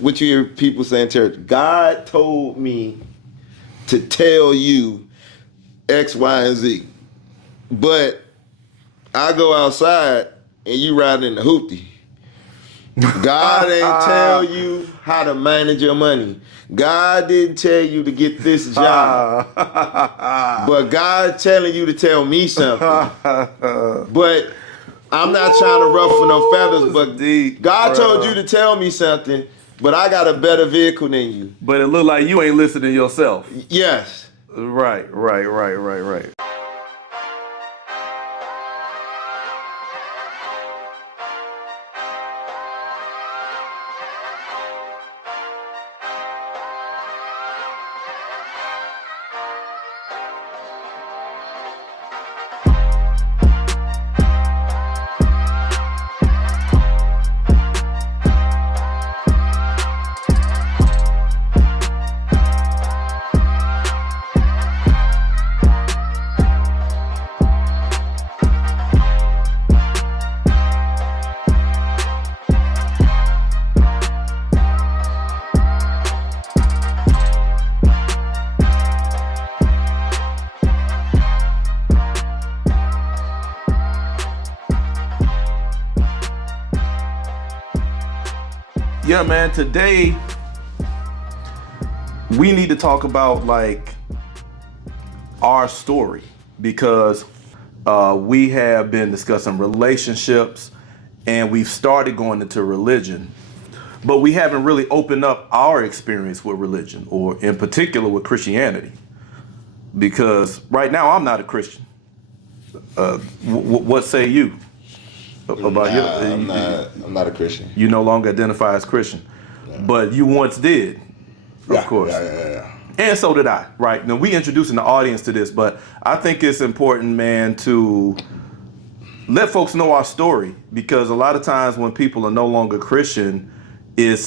What you hear people say in church, God told me to tell you X, Y, and Z. But I go outside and you riding in the hoopty. God ain't tell you how to manage your money. God didn't tell you to get this job. But God telling you to tell me something. But I'm not trying to ruffle no feathers, but deep, God told you to tell me something, but I got a better vehicle than you. But it look like you ain't listening yourself. Yes. Right. Yeah, man, today we need to talk about like our story because we have been discussing relationships and we've started going into religion, but we haven't really opened up our experience with religion or in particular with Christianity, because right now I'm not a Christian. What say you? About I'm not a Christian. You no longer identify as Christian, but you once did, of course. Yeah. And so did I, right? Now we introducing the audience to this, but I think it's important, man, to let folks know our story, because a lot of times when people are no longer Christian, they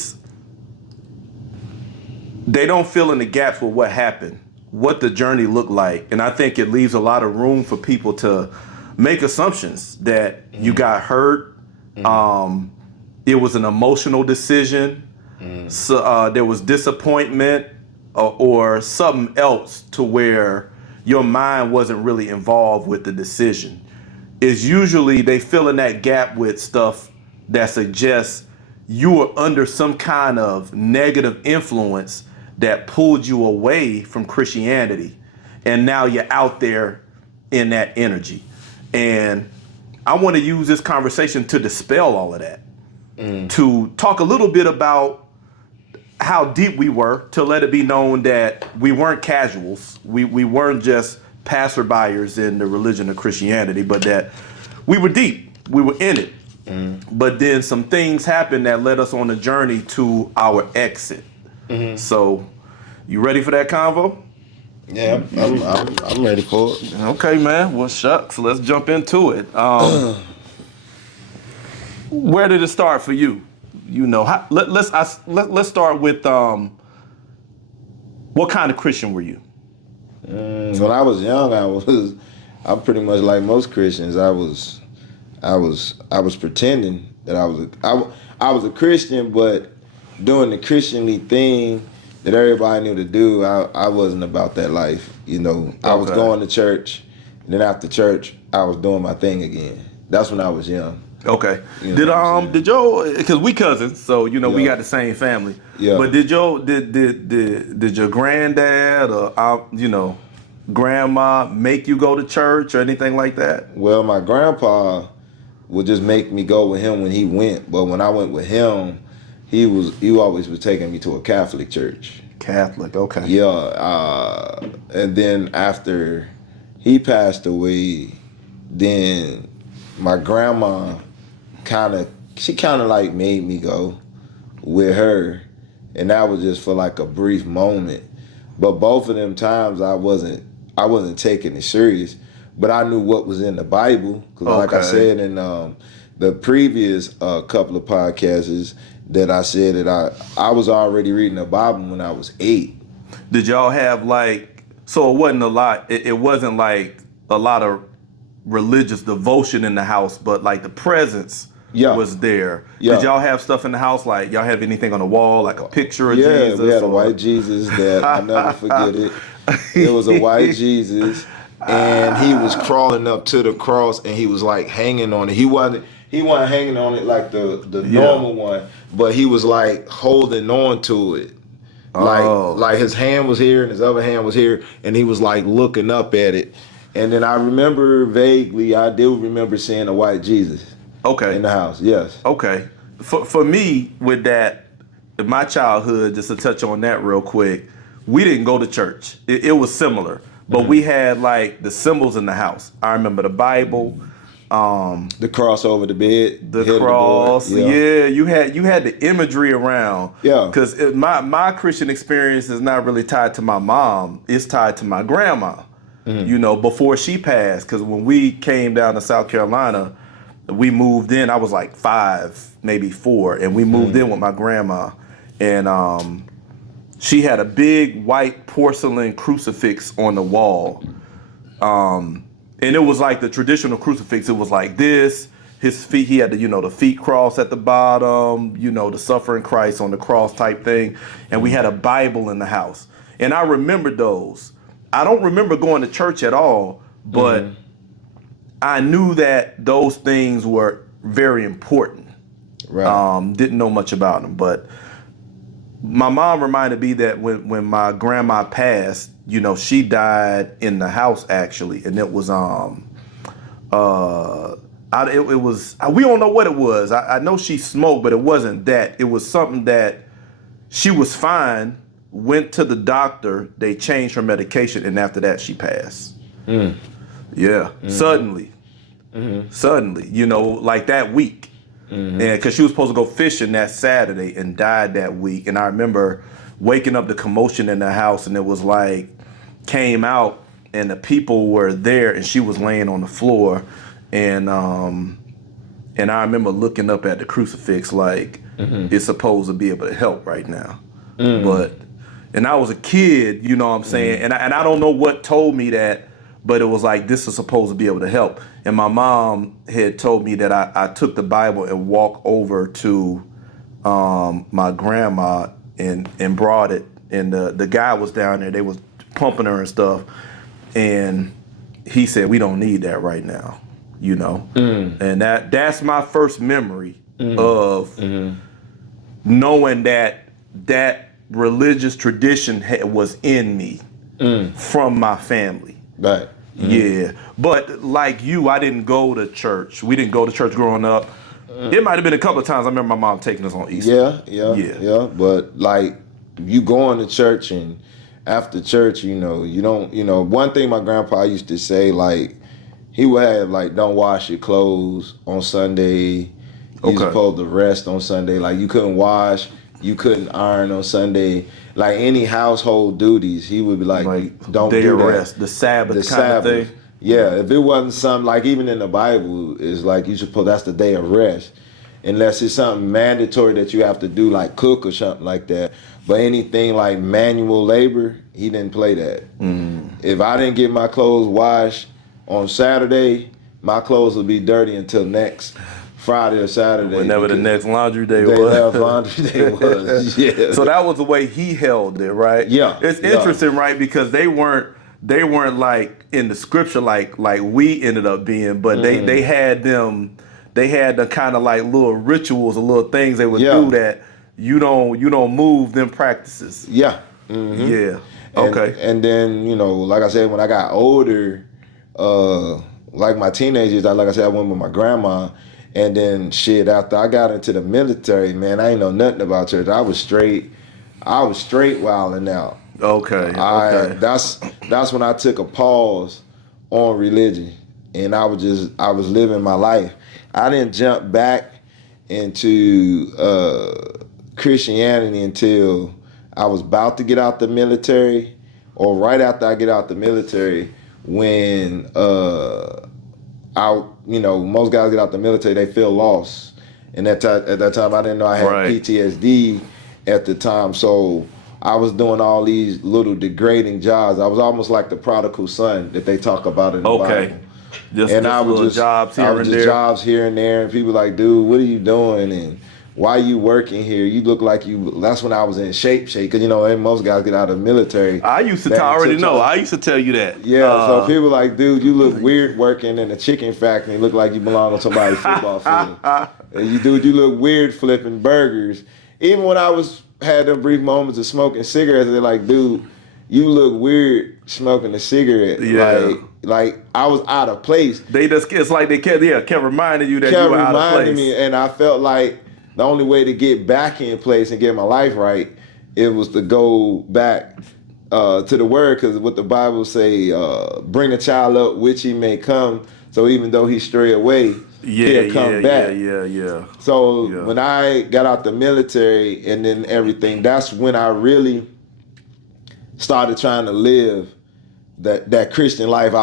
don't fill in the gaps with what happened, what the journey looked like, and I think it leaves a lot of room for people to make assumptions that you got hurt. It was an emotional decision. So there was disappointment or something else to where your mind wasn't really involved with the decision. It's usually they fill in that gap with stuff that suggests you were under some kind of negative influence that pulled you away from Christianity. And now you're out there in that energy. And I want to use this conversation to dispel all of that, to talk a little bit about how deep we were, to let it be known that we weren't casuals. We weren't just passerbyers in the religion of Christianity, but that we were deep. We were in it. But then some things happened that led us on a journey to our exit. So, you ready for that convo? Yeah, I'm ready for it. Okay, man. Well, shucks. Let's jump into it. Where did it start for you? You know, let's start with what kind of Christian were you? When I was young, I'm pretty much like most Christians. I was pretending that I was a Christian, but doing the Christianly thing that everybody knew to do. I wasn't about that life, you know. I was going to church, and then after church, I was doing my thing again. That's when I was young. Okay. You know did y'all, because we cousins, so you know we got the same family. Yeah. But did your granddad or grandma make you go to church or anything like that? Well, my grandpa would just make me go with him when he went, but when I went with him, he always was taking me to a Catholic church. Catholic, okay. Yeah, and then after he passed away, then my grandma kind of like made me go with her, and that was just for like a brief moment. But both of them times I wasn't taking it serious, but I knew what was in the Bible, because like I said in the previous couple of podcasts, that I said that I was already reading the Bible when I was 8. Did y'all have so it wasn't a lot, it wasn't like a lot of religious devotion in the house, but like the presence was there. Yeah. Did y'all have stuff in the house? Like y'all have anything on the wall, like a picture of Jesus? We had a white Jesus that I'll never forget it. It was a white Jesus, and he was crawling up to the cross, and he was like hanging on it. He wasn't hanging on it like the normal one, but he was like holding on to it. Like his hand was here and his other hand was here, and he was like looking up at it. And then I remember vaguely, I do remember seeing a white Jesus. Okay. In the house, yes. Okay. For me, with that, my childhood, just to touch on that real quick, we didn't go to church. It was similar, but we had like the symbols in the house. I remember the Bible, the cross over the bed, the cross. You had the imagery around. Yeah. Because my Christian experience is not really tied to my mom. It's tied to my grandma. You know, before she passed. Because when we came down to South Carolina, we moved in. I was like 5, maybe 4, and we moved in with my grandma, and she had a big white porcelain crucifix on the wall, and it was like the traditional crucifix. It was like this. His feet, he had the feet cross at the bottom, the suffering Christ on the cross type thing, and we had a Bible in the house. And I remember those. I don't remember going to church at all, but I knew that those things were very important. Right. Didn't know much about them, but my mom reminded me that when my grandma passed, she died in the house actually, and it was it was, we don't know what it was. I know she smoked, but it wasn't that. It was something that she was fine, went to the doctor, they changed her medication, and after that she passed. Yeah, suddenly, like that week. And because she was supposed to go fishing that Saturday and died that week. And I remember waking up the commotion in the house, and it was like, came out and the people were there and she was laying on the floor. And I remember looking up at the crucifix like it's supposed to be able to help right now. And I was a kid, you know what I'm saying? And I don't know what told me that, but it was like, this is supposed to be able to help. And my mom had told me that I took the Bible and walked over to my grandma and brought it. And the guy was down there, they was pumping her and stuff. And he said, we don't need that right now, And that's my first memory of knowing that religious tradition was in me from my family. Right. Yeah. But like you, I didn't go to church. We didn't go to church growing up. It might have been a couple of times. I remember my mom taking us on Easter. Yeah. But like you going to church, and after church, you don't, one thing my grandpa used to say, like, he would have like, don't wash your clothes on Sunday. You're supposed to rest on Sunday. Like you couldn't wash, you couldn't iron on Sunday. Like any household duties, he would be like don't day do of that. Rest, the Sabbath kind of thing. Yeah, if it wasn't something like, even in the Bible, it's like that's the day of rest. Unless it's something mandatory that you have to do, like cook or something like that. But anything like manual labor, he didn't play that. If I didn't get my clothes washed on Saturday, my clothes would be dirty until next Friday or Saturday. Whenever the next laundry day was. Laundry day was, yeah. So that was the way he held it, right? Yeah. It's interesting, right? Because they weren't like in the scripture like we ended up being, but they had the kind of like little rituals or little things they would do that you don't move them practices. Yeah. Yeah. Okay. And then, like I said, when I got older, like my teenagers, like I said, I went with my grandma. And then after I got into the military, man, I ain't know nothing about church. I was straight wilding out. Okay. That's when I took a pause on religion, and I was living my life. I didn't jump back into Christianity until I was about to get out the military, or right after I get out the military, when most guys get out the military, they feel lost. And at that time, I didn't know I had PTSD at the time. So I was doing all these little degrading jobs. I was almost like the prodigal son that they talk about in the Bible. And I was little just jobs here I was and just there. jobs here and there, and people like, dude, what are you doing? And why you working here? You look like you. That's when I was in shape, because and most guys get out of the military. I used to already know. I used to tell you that. Yeah, so people like, dude, you look weird working in a chicken factory. You look like you belong on somebody's football field. And you look weird flipping burgers. Even when I had them brief moments of smoking cigarettes, they're like, dude, you look weird smoking a cigarette. Yeah. Like I was out of place. It's like they kept reminding you that you were out of place. Reminding me, and I felt like the only way to get back in place and get my life right, it was to go back to the word, because what the Bible say, bring a child up which he may come. So even though he stray away, he'll come back. Yeah. So when I got out the military and then everything, that's when I really started trying to live that Christian life.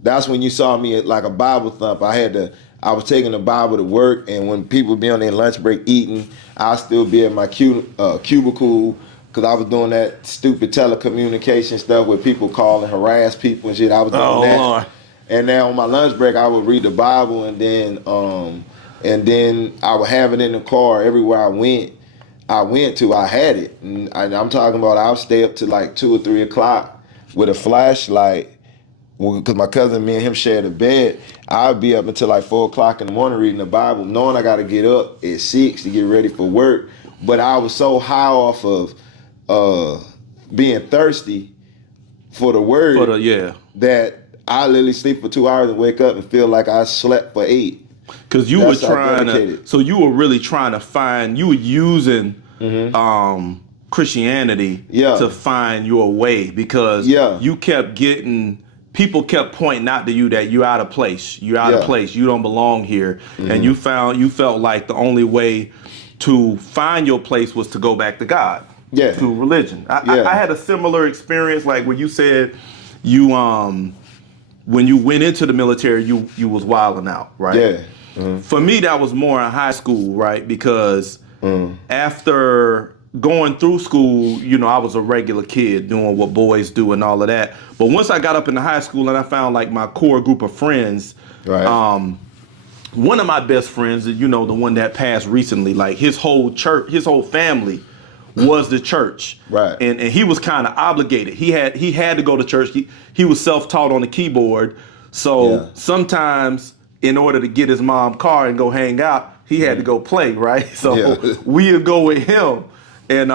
That's when you saw me like a Bible thump. I was taking the Bible to work, and when people be on their lunch break eating, I'll still be at my cubicle, because I was doing that stupid telecommunication stuff where people call and harass people and shit. I was doing that. Lord. And then on my lunch break, I would read the Bible, and then I would have it in the car everywhere I went to. I had it, and I'm talking about I'll stay up to like 2 or 3 o'clock with a flashlight, because my cousin, me and him shared a bed. I'll be up until like 4 o'clock in the morning reading the Bible, knowing I got to get up at 6 to get ready for work. But I was so high off of being thirsty for the word that I literally sleep for 2 hours and wake up and feel like I slept for 8. Because you were really trying to find, you were using Christianity to find your way, because you kept getting, people kept pointing out to you that you're out of place. You're out of place. You don't belong here. And you felt like the only way to find your place was to go back to God. Yeah. To religion. I had a similar experience, like when you said you when you went into the military, you was wilding out, right? Yeah. Mm-hmm. For me, that was more in high school, right? Because after going through school, I was a regular kid doing what boys do and all of that. But once I got up into high school and I found like my core group of friends, one of my best friends, the one that passed recently, like his whole church, his whole family was the church. Right. And he was kind of obligated. He had to go to church. He was self-taught on the keyboard. So sometimes in order to get his mom's car and go hang out, he had to go play, right? So we'd go with him. And,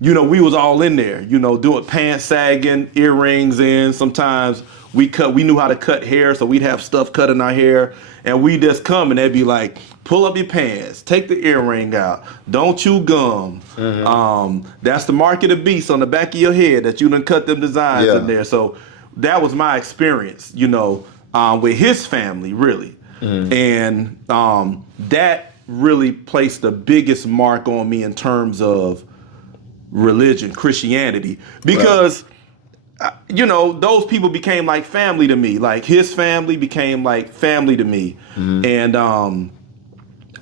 we was all in there, doing pants sagging, earrings in. Sometimes we knew how to cut hair, so we'd have stuff cut in our hair. And we just come and they'd be like, pull up your pants, take the earring out, don't chew gum. That's the mark of the beast on the back of your head that you done cut them designs in there. So that was my experience, with his family, really. And that really placed the biggest mark on me in terms of religion, Christianity, because those people became like family to me. Like his family became like family to me. And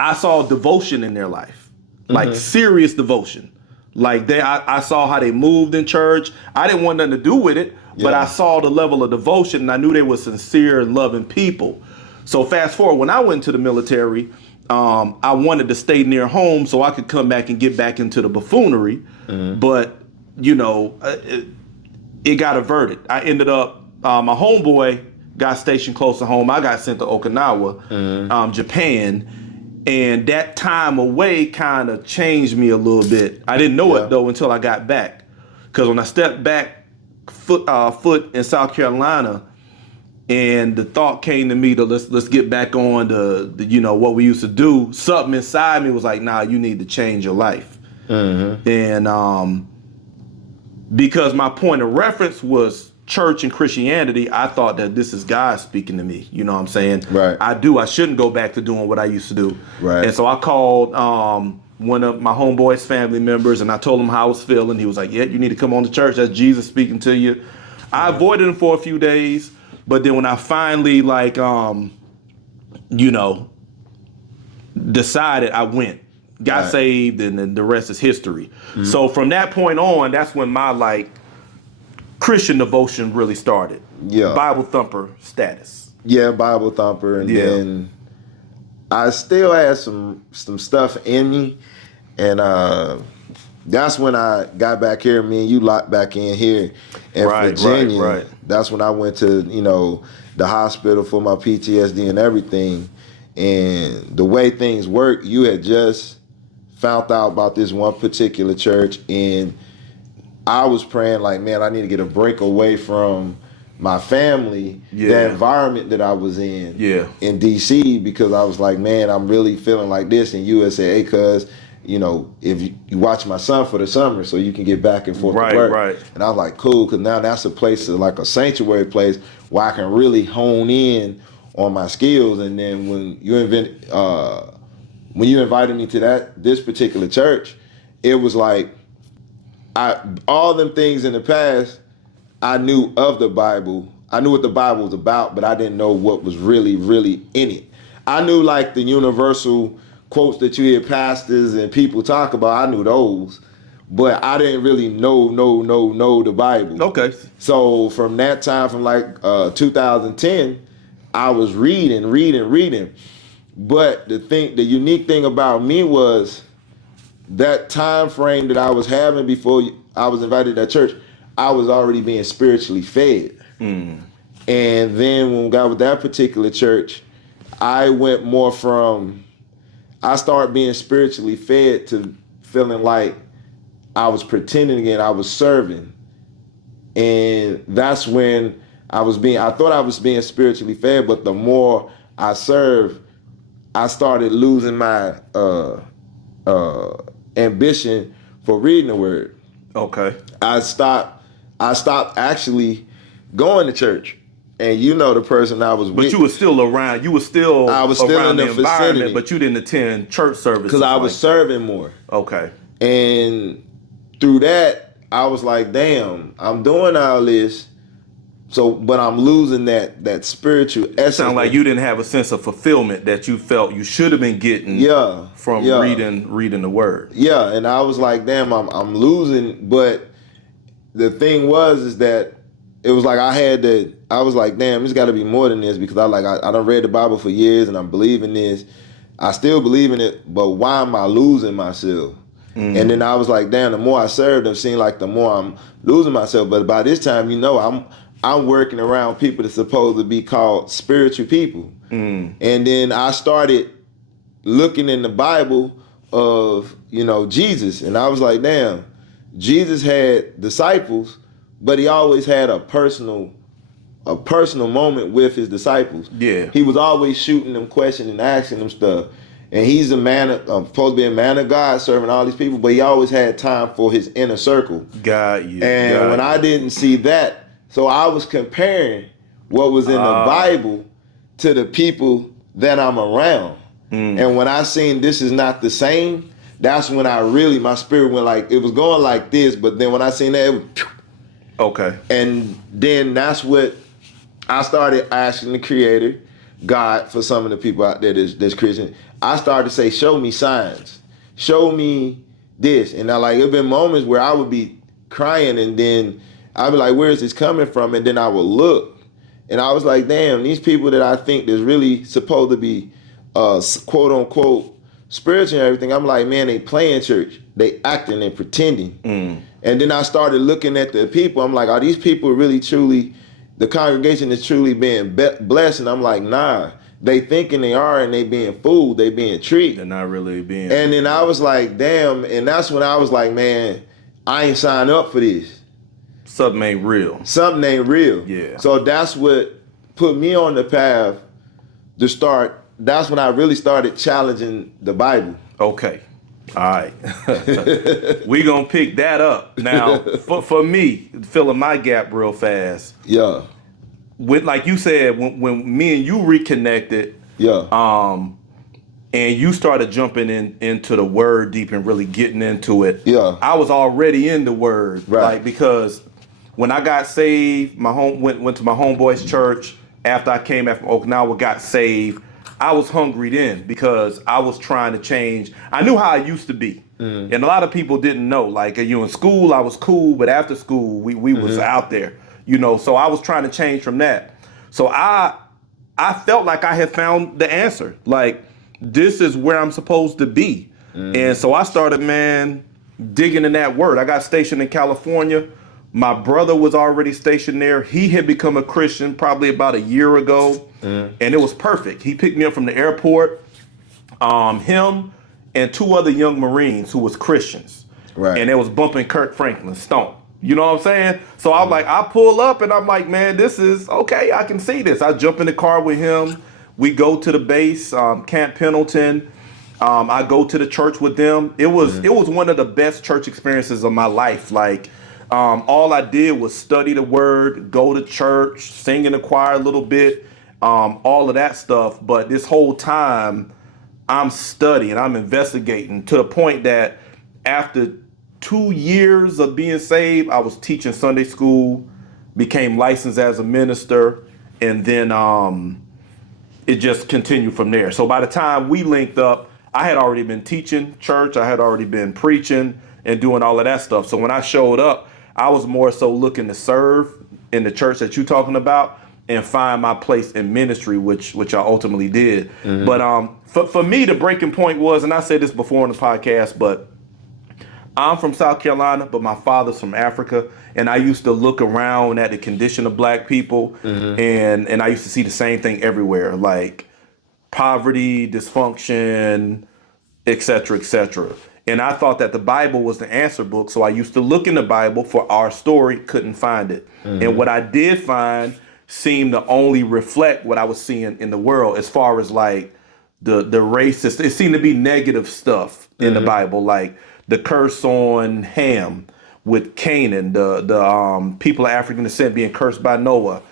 I saw devotion in their life, like serious devotion. Like I saw how they moved in church. I didn't want nothing to do with it, but I saw the level of devotion, and I knew they were sincere and loving people. So fast forward, when I went to the military, I wanted to stay near home so I could come back and get back into the buffoonery. But, it got averted. I ended up, my homeboy got stationed close to home. I got sent to Okinawa, Japan. And that time away kind of changed me a little bit. I didn't know it, though, until I got back. Because when I stepped back foot in South Carolina, and the thought came to me to let's get back on the what we used to do, something inside me was like, nah, you need to change your life. And because my point of reference was church and Christianity, I thought that this is God speaking to me. You know what I'm saying? Right. I shouldn't go back to doing what I used to do. Right. And so I called one of my homeboy's family members, and I told him how I was feeling. He was like, yeah, you need to come on to church. That's Jesus speaking to you. I avoided him for a few days. But then when I finally decided, I went, got saved, and then the rest is history. So from that point on, that's when my Christian devotion really started. Yeah. Bible thumper status. Yeah, Bible thumper, and then I still had some stuff in me, and that's when I got back here. Me and you locked back in here in Virginia. Right. That's when I went to the hospital for my PTSD and everything. And the way things work, you had just found out about this one particular church, and I was praying like, man, I need to get a break away from my family, the environment that I was in DC, because I was like, man, I'm really feeling like this. And you had said, hey, cuz, if you watch my son for the summer so you can get back and forth to work. Right. And I was like, cool, because now that's a place, like a sanctuary place where I can really hone in on my skills. And then when you invited me to this particular church, it was like, all them things in the past, I knew of the Bible. I knew what the Bible was about, but I didn't know what was really, really in it. I knew like the universal quotes that you hear pastors and people talk about. I knew those, but I didn't really know the Bible. Okay. So from that time, from like 2010, I was reading. But the unique thing about me was that time frame that I was having before I was invited to that church, I was already being spiritually fed. And then when we got with that particular church, I went more from, I started being spiritually fed to feeling like I was pretending again, I was serving. And that's when I thought I was being spiritually fed, but the more I served, I started losing my ambition for reading the word. Okay. I stopped actually going to church. And the person I was with. But you were still around. I was still in the environment, vicinity. but you didn't attend church services. Because I was serving more. Okay. And through that, I was like, damn, I'm doing all this. But I'm losing that spiritual essence. It sounds like you didn't have a sense of fulfillment that you felt you should have been getting from reading the word. Yeah, and I was like, damn, I'm losing. But the thing is that it was like I was like, damn, it's got to be more than this, because I done read the Bible for years and I'm believing this. I still believe in it, but why am I losing myself? And then I was like, damn, the more I served, it seemed like the more I'm losing myself. But by this time, I'm working around people that's supposed to be called spiritual people. And then I started looking in the Bible of, Jesus. And I was like, damn, Jesus had disciples, but he always had a personal moment with his disciples. Yeah. He was always shooting them questions and asking them stuff. And he's supposed to be a man of God, serving all these people, but he always had time for his inner circle. Got you. And when I didn't see that, so I was comparing what was in the Bible to the people that I'm around. And when I seen this is not the same, that's when my spirit went like, it was going like this, but then when I seen that, it was, okay. And then that's what I started asking the Creator, God, for some of the people out there that's Christian. I started to say, show me signs. Show me this. And it'd been moments where I would be crying, and then I'd be like, where is this coming from? And then I would look, and I was like, damn, these people that I think that's really supposed to be quote unquote spiritual and everything, I'm like, man, they playing church. They acting and pretending. And then I started looking at the people. I'm like, are these people really truly, the congregation is truly being blessed? And I'm like, nah, they thinking they are, and they being fooled, they being tricked. They're not really being. And then I was like, damn, and that's when I was like, man, I ain't signed up for this. Something ain't real. Something ain't real. Yeah. So that's what put me on the path to start. That's when I really started challenging the Bible. Okay. All right. We gonna pick that up. Now, for me, filling my gap real fast. Yeah. With, like you said, when me and you reconnected, and you started jumping into the word deep and really getting into it. Yeah. I was already in the word, right? Because when I got saved, went to my homeboy's church after I came back from Okinawa, got saved. I was hungry then because I was trying to change. I knew how I used to be. And a lot of people didn't know. Like, in school, I was cool, but after school, we was out there, so I was trying to change from that. So I I felt like I had found the answer. Like, this is where I'm supposed to be. And so I started, man, digging in that word. I got stationed in California. My brother was already stationed there. He had become a Christian probably about a year ago. And it was perfect. He picked me up from the airport. Him and two other young Marines who was Christians. Right. And they was bumping Kirk Franklin, Stomp. You know what I'm saying? So I'm like, I pull up and I'm like, man, this is okay. I can see this. I jump in the car with him. We go to the base, Camp Pendleton. I go to the church with them. It was one of the best church experiences of my life. Like, all I did was study the word, go to church, sing in the choir a little bit, all of that stuff. But this whole time, I'm studying, I'm investigating to the point that after 2 years of being saved, I was teaching Sunday school, became licensed as a minister, and then it just continued from there. So by the time we linked up, I had already been teaching church, I had already been preaching and doing all of that stuff. So when I showed up, I was more so looking to serve in the church that you're talking about and find my place in ministry, which I ultimately did. But for me, the breaking point was, and I said this before on the podcast, but I'm from South Carolina, but my father's from Africa, and I used to look around at the condition of black people, and I used to see the same thing everywhere, like poverty, dysfunction, et cetera, et cetera. And I thought that the Bible was the answer book, so I used to look in the Bible for our story, couldn't find it. And what I did find seemed to only reflect what I was seeing in the world as far as like the racist. It seemed to be negative stuff in the Bible, like the curse on Ham with Canaan, the people of African descent being cursed by Noah,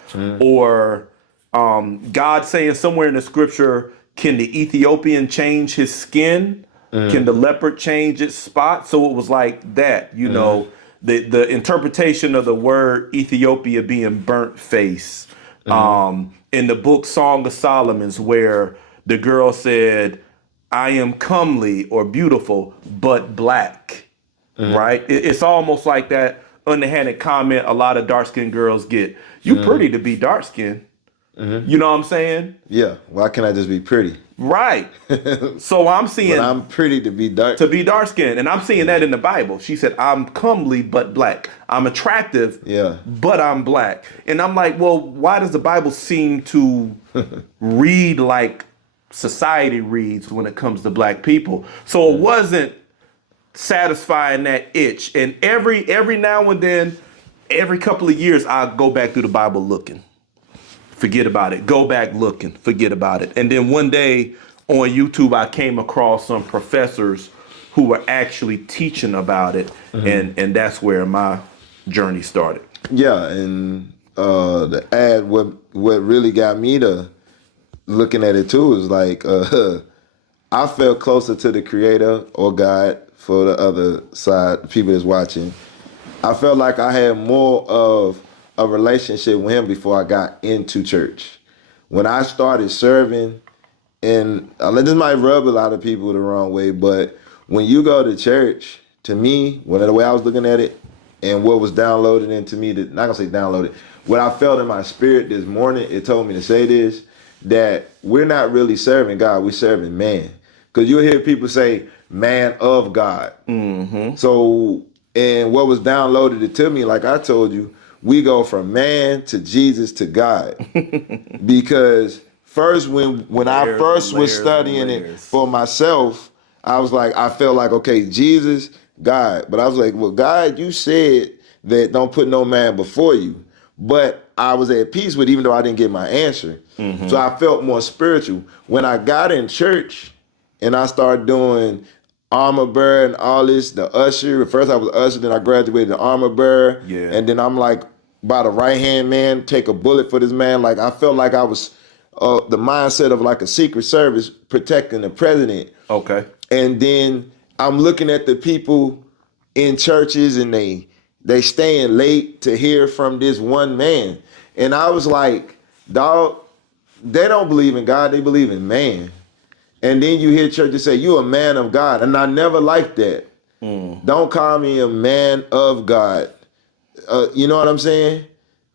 or God saying somewhere in the scripture, can the Ethiopian change his skin? Can the leopard change its spot? So it was like that, you know, the interpretation of the word Ethiopia being burnt face. In the book Song of Solomon's, where the girl said, I am comely or beautiful, but black, right? It's almost like that underhanded comment a lot of dark-skinned girls get. You pretty to be dark-skinned. You know what I'm saying? Yeah. Why can't I just be pretty? Right. So I'm seeing... But I'm pretty to be dark. To be dark-skinned. And I'm seeing that in the Bible. She said, I'm comely but black. I'm attractive, but I'm black. And I'm like, well, why does the Bible seem to read like society reads when it comes to black people? So it wasn't satisfying that itch. And every now and then, every couple of years, I go back through the Bible looking. Forget about it. Go back looking. Forget about it. And then one day on YouTube, I came across some professors who were actually teaching about it. And that's where my journey started. Yeah. And the ad, what really got me to looking at it too is like, I felt closer to the creator or God for the other side, people that's watching. I felt like I had more of a relationship with him before I got into church. When I started serving, and this might rub a lot of people the wrong way, but when you go to church, to me, the way I was looking at it, and what was downloaded into me, not gonna say downloaded, what I felt in my spirit this morning, it told me to say this, that we're not really serving God, we're serving man. Because you'll hear people say, man of God. So, and what was downloaded it to me, like I told you, we go from man to Jesus to God. Because first, when I first was studying it for myself, I was like, I felt like, okay, Jesus, God. But I was like, well, God, you said that don't put no man before you. But I was at peace with, even though I didn't get my answer. So I felt more spiritual. When I got in church and I started doing armor bearer and all this, the usher. At first I was usher, then I graduated to armor bearer. And then I'm like, by the right hand man, take a bullet for this man. Like I felt like I was the mindset of like a Secret Service protecting the president. Okay. And then I'm looking at the people in churches and they staying late to hear from this one man. And I was like, dog, they don't believe in God, they believe in man. And then you hear churches say, you a man of God. And I never liked that. Don't call me a man of God. You know what I'm saying?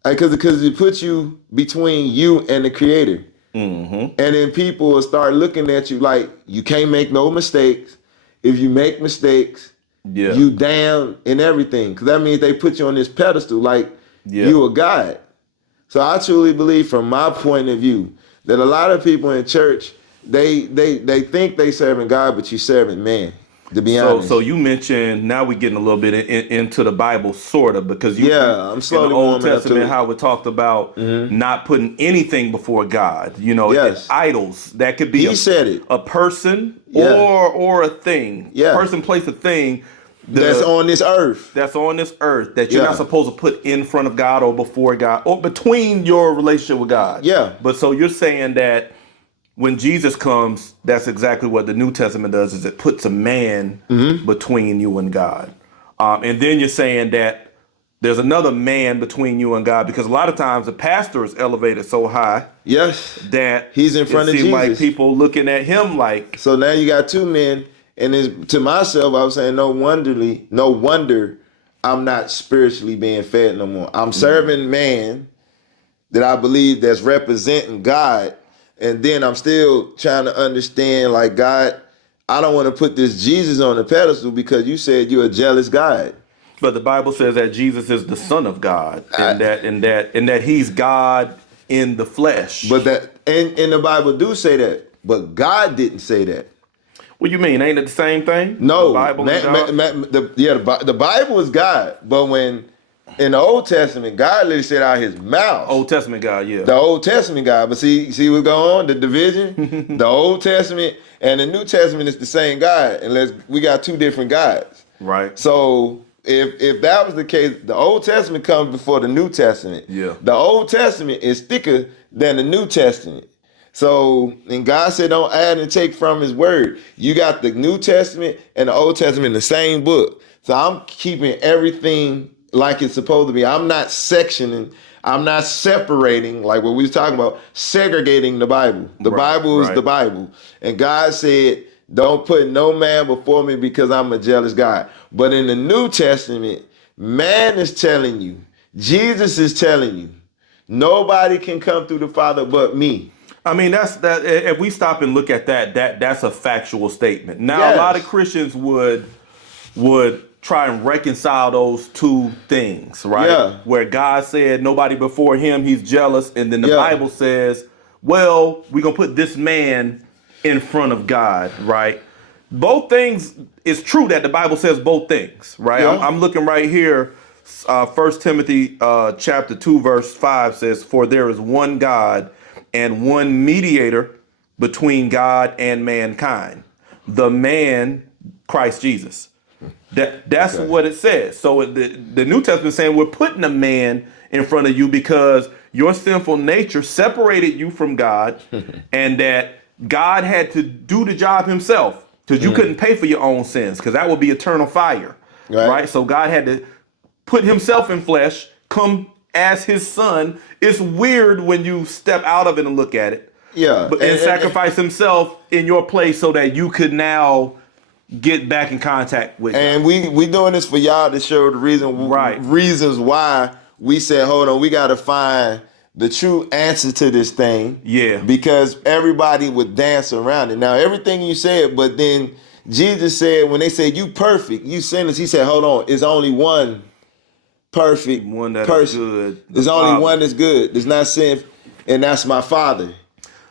Because it puts you between you and the creator. And then people will start looking at you like you can't make no mistakes. If you make mistakes, you damn in everything. Because that means they put you on this pedestal like you a god. So I truly believe, from my point of view, that a lot of people in church, they think they serving God, but you serving man. To be honest. So you mentioned, now we're getting a little bit into the Bible, sort of, because I'm slowly in the Old warming up to Testament, it. how it talked about not putting anything before God. You know, idols, that could be a person or a thing. Person, place, a thing that's on this earth. That's on this earth that you're not supposed to put in front of God or before God or between your relationship with God. But so you're saying that when Jesus comes, that's exactly what the New Testament does, is it puts a man between you and God. And then you're saying that there's another man between you and God, because a lot of times the pastor is elevated so high that he's in front of Jesus. Like people looking at him like. So now you got two men, and to myself, I was saying, no wonder I'm not spiritually being fed no more. I'm serving man that I believe that's representing God. And then I'm still trying to understand, like, God, I don't want to put this Jesus on the pedestal because you said you're a jealous God. But the Bible says that Jesus is the Son of God, and that He's God in the flesh. But that and the Bible do say that, but God didn't say that. What you mean? Ain't it the same thing? No, the Bible the Bible is God, but when in the Old Testament, God literally said out his mouth. Old Testament God, The Old Testament God. But see what's going on? The division? The Old Testament and the New Testament is the same God, unless we got two different gods. Right. So if that was the case, the Old Testament comes before the New Testament. The Old Testament is thicker than the New Testament. So, and God said don't add and take from his word. You got the New Testament and the Old Testament in the same book. So I'm keeping everything like it's supposed to be. I'm not sectioning, I'm not separating, like what we was talking about, segregating the Bible. The Bible is the Bible. And God said, don't put no man before me because I'm a jealous God. But in the New Testament, man is telling you, Jesus is telling you, nobody can come through the Father but me. I mean, that's that. If we stop and look at that's a factual statement. Now, a lot of Christians would try and reconcile those two things, right? Where God said nobody before him, he's jealous. And then the Bible says, well, we're going to put this man in front of God, right? Both things, it's true that the Bible says both things, right? I'm looking right here. 1 Timothy chapter 2, verse 5 says, for there is one God and one mediator between God and mankind, the man, Christ Jesus. That's what it says. So the New Testament is saying we're putting a man in front of you because your sinful nature separated you from God, and that God had to do the job himself because you couldn't pay for your own sins, because that would be eternal fire, right? So God had to put himself in flesh, come as his son. It's weird when you step out of it and look at it. And sacrifice himself in your place so that you could now get back in contact with God. And we doing this for y'all to show the reasons why we said, hold on, we got to find the true answer to this thing. Because everybody would dance around it. Now, everything you said, but then Jesus said, when they said, you perfect, you sinners, he said, hold on, it's only one perfect person. Good. There's only one that's good. There's not sin, and that's my Father.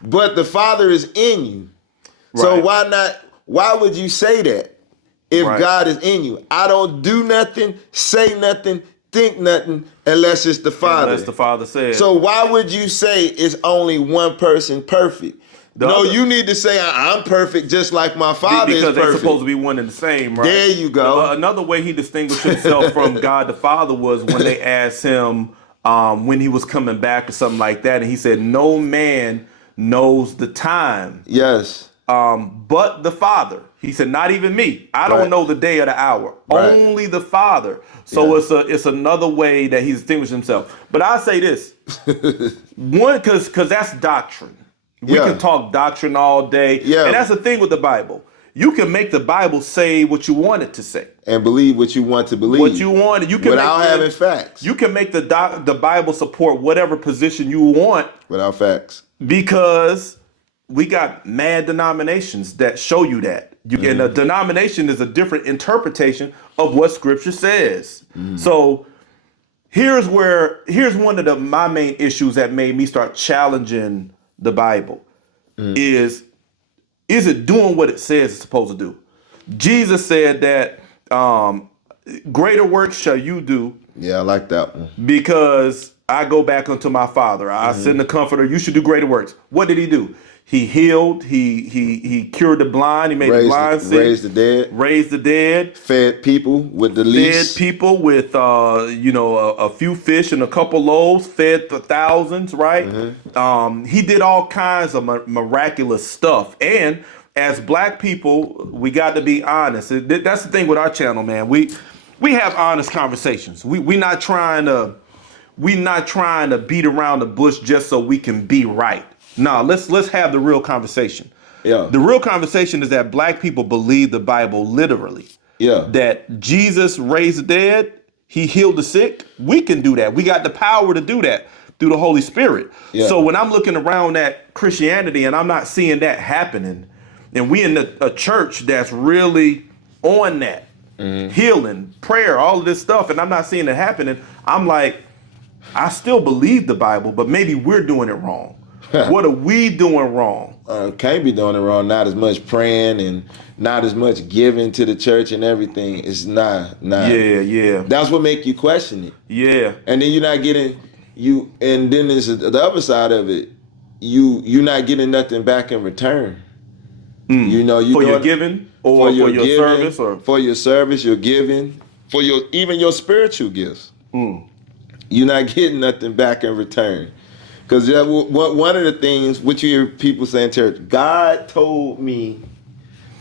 But the Father is in you. So why would you say that if God is in you? I don't do nothing, say nothing, think nothing unless it's the Father. Unless the Father says. So why would you say it's only one person perfect? You need to say I'm perfect just like my Father is perfect. Because they're supposed to be one and the same, right? There you go. Another way he distinguished himself from God the Father was when they asked him when he was coming back or something like that. And he said, no man knows the time. But the Father. He said, not even me. I don't know the day or the hour. Only the Father. So it's another way that he distinguished himself. But I say this. One, because that's doctrine. We can talk doctrine all day. And that's the thing with the Bible. You can make the Bible say what you want it to say. And believe what you want to believe. What you want. You can without having facts. You can make the Bible support whatever position you want. Without facts. Because we got mad denominations that show you that. And a denomination is a different interpretation of what Scripture says. So here's one of my main issues that made me start challenging the Bible. Is it doing what it says it's supposed to do? Jesus said that greater works shall you do. Yeah, I like that one. Because I go back unto my Father. I send the Comforter. You should do greater works. What did he do? He healed. He cured the blind. He made the blind see. Raised the dead. Fed people with the least. Fed people with a few fish and a couple loaves. Fed the thousands. Right. He did all kinds of miraculous stuff. And as Black people, we got to be honest. That's the thing with our channel, man. We have honest conversations. We not trying to beat around the bush just so we can be right. No, let's have the real conversation. Yeah. The real conversation is that Black people believe the Bible literally. Yeah. That Jesus raised the dead, he healed the sick. We can do that. We got the power to do that through the Holy Spirit. Yeah. So when I'm looking around at Christianity and I'm not seeing that happening, and we in a church that's really on that, healing, prayer, all of this stuff, and I'm not seeing it happening, I'm like, I still believe the Bible, but maybe we're doing it wrong. What are we doing wrong? Can't be doing it wrong. Not as much praying and not as much giving to the church and everything. It's not. Yeah. That's what make you question it. Yeah. And then you're not getting and then there's the other side of it. You're not getting nothing back in return. You know, for your giving or for your service or for your service, your giving, for even your spiritual gifts. You're not getting nothing back in return. Because one of the things which you hear people say in church, God told me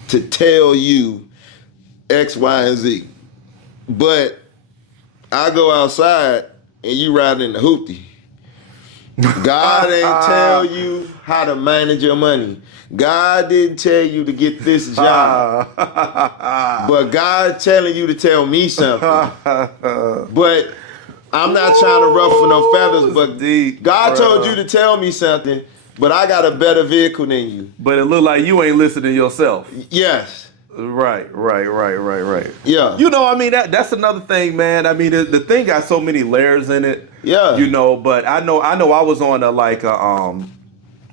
to tell you X, Y, and Z. But I go outside and you riding in the hoopty. God ain't tell you how to manage your money. God didn't tell you to get this job. But God telling you to tell me something. But I'm not trying to ruffle no feathers, but God told you to tell me something, but I got a better vehicle than you. But it look like you ain't listening yourself. Yes. Right. Yeah. You know, I mean, that's another thing, man. I mean, the thing got so many layers in it. Yeah. You know, but I know I was on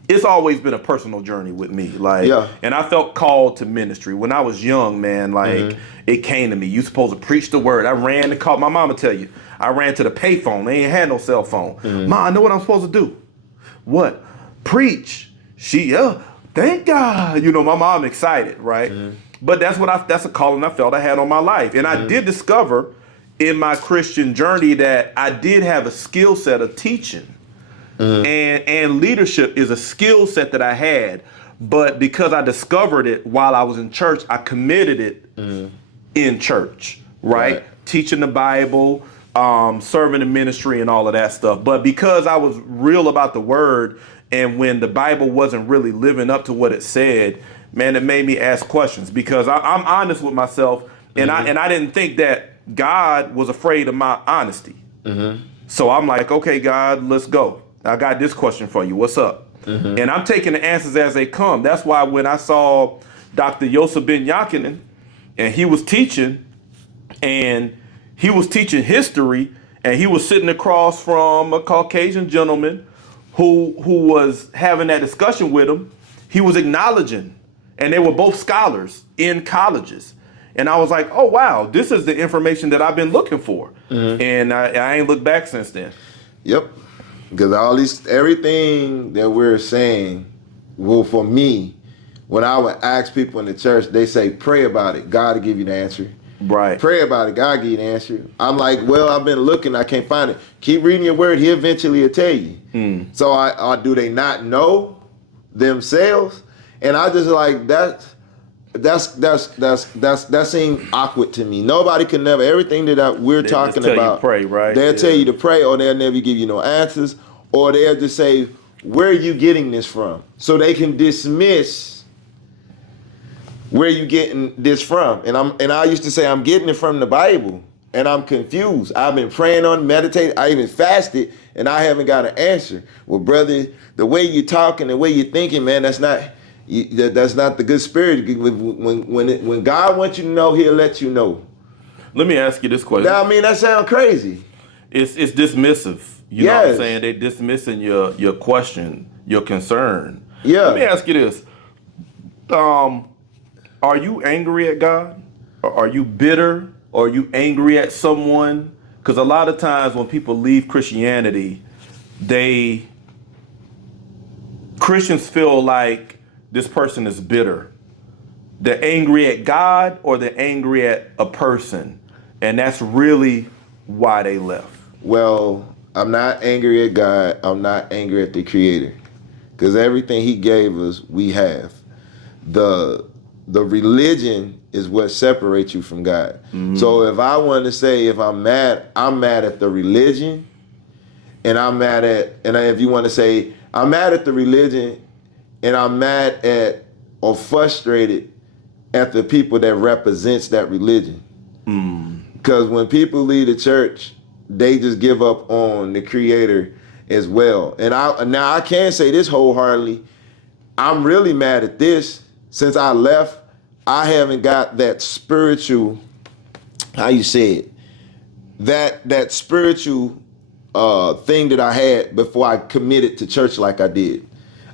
it's always been a personal journey with me. Like, and I felt called to ministry. When I was young, man, like, it came to me. You supposed to preach the word. I ran to call, my mama tell you, I ran to the payphone. They ain't had no cell phone. Ma, I know what I'm supposed to do. What? Preach. Thank God. You know, my mom excited, right? But that's a calling I felt I had on my life. And I did discover in my Christian journey that I did have a skill set of teaching. And leadership is a skill set that I had. But because I discovered it while I was in church, I committed it in church, right? Teaching the Bible, serving in ministry and all of that stuff. But because I was real about the word, and when the Bible wasn't really living up to what it said, man, it made me ask questions, because I'm honest with myself, and I didn't think that God was afraid of my honesty. So I'm like, okay, God, let's go. I got this question for you. What's up? And I'm taking the answers as they come. That's why when I saw Dr. Yosef Ben Yakinen, and he was teaching, and he was teaching history, and he was sitting across from a Caucasian gentleman who was having that discussion with him. He was acknowledging, and they were both scholars in colleges. And I was like, oh, wow, this is the information that I've been looking for. And I ain't looked back since then. Yep. Because everything that we're saying, well, for me, when I would ask people in the church, they say, pray about it. God will give you the answer. Right. Pray about it. God give you the answer. I'm like, well, I've been looking. I can't find it. Keep reading your word. He eventually will tell you. So do they not know themselves? And I just like that seems awkward to me. Nobody can never, everything that we're talking tell about, you pray, right? They'll tell you to pray, or they'll never give you no answers, or they'll just say, where are you getting this from? So they can dismiss where you getting this from? And I used to say, I'm getting it from the Bible, and I'm confused. I've been praying on it, meditating, I even fasted, and I haven't got an answer. Well, brother, the way you're talking, the way you're thinking, man, that's not the good spirit. When God wants you to know, He'll let you know. Let me ask you this question. Now, I mean, that sounds crazy. It's dismissive. You know what I'm saying? They're dismissing your question, your concern. Yeah. Let me ask you this. Are you angry at God? Or are you bitter? Or are you angry at someone? Because a lot of times when people leave Christianity, Christians feel like this person is bitter. They're angry at God or they're angry at a person. And that's really why they left. Well, I'm not angry at God. I'm not angry at the Creator. Because everything He gave us, we have. The religion is what separates you from God. Mm-hmm. So if I want to say if I'm mad at the religion, and if you want to say I'm mad at the religion, and I'm mad at or frustrated at the people that represents that religion. Because when people leave the church, they just give up on the Creator as well. And I can say this wholeheartedly, I'm really mad at this. Since I left, I haven't got that spiritual, how you say it, that spiritual thing that I had before I committed to church like I did.